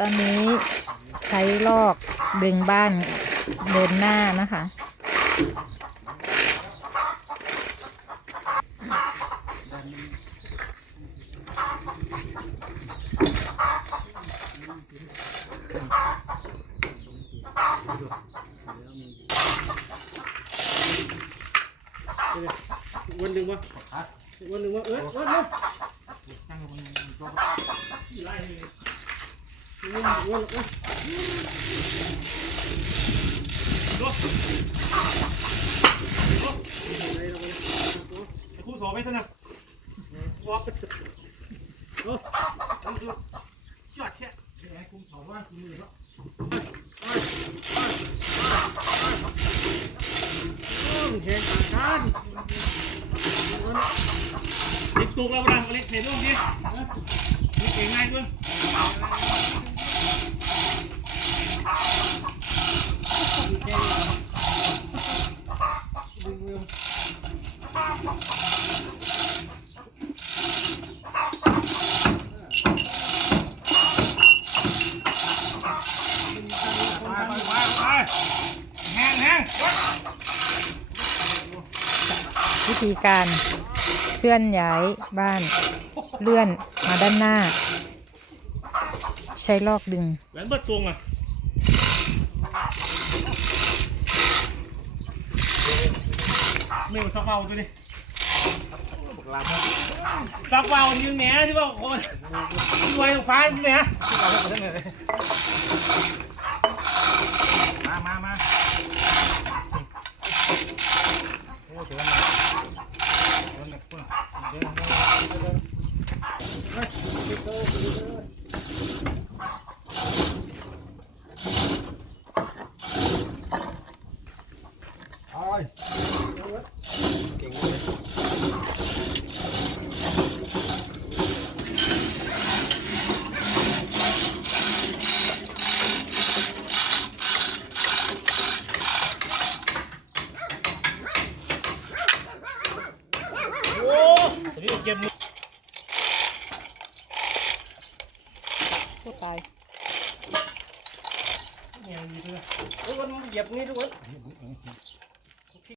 ตอนนี้ใช้ลอกดึงบ้านเดินหน้านะคะวันหนึ่งวะวันหนึ่งวะเอ้ยวันหนึ่ง คู่สองไม่ถนัดวอกโอ้ดูดูจอดแค่ไอ้คู่สองว่าคุณมือแล้วโอ้แข่งกันเล็กตุกแล้วบ้างเล็กเห็นลูกดิเล็กเก่งง่ายด้วยไปไปไปไปแห้งแห้ง วิธีการเคลื่อนย้ายบ้านเลื่อนมาด้านหน้า ใช้ลอกดึงแหวเบิดตวงอะ ไม่มาซักเบาตัวนี้ซักเบายืนแหนที่ว่าคนรวยฟ้ายืนแหนมามามาโอ้เดี๋ยวนะเดี๋ยวนะเดี๋ยวนะ เดี๋ยวนะโอ้ตอนนี้เก็บมือพูดตายเนี่ยดีเพื่อนโอ้ยวันนี้เหยียบนี่ทุกคน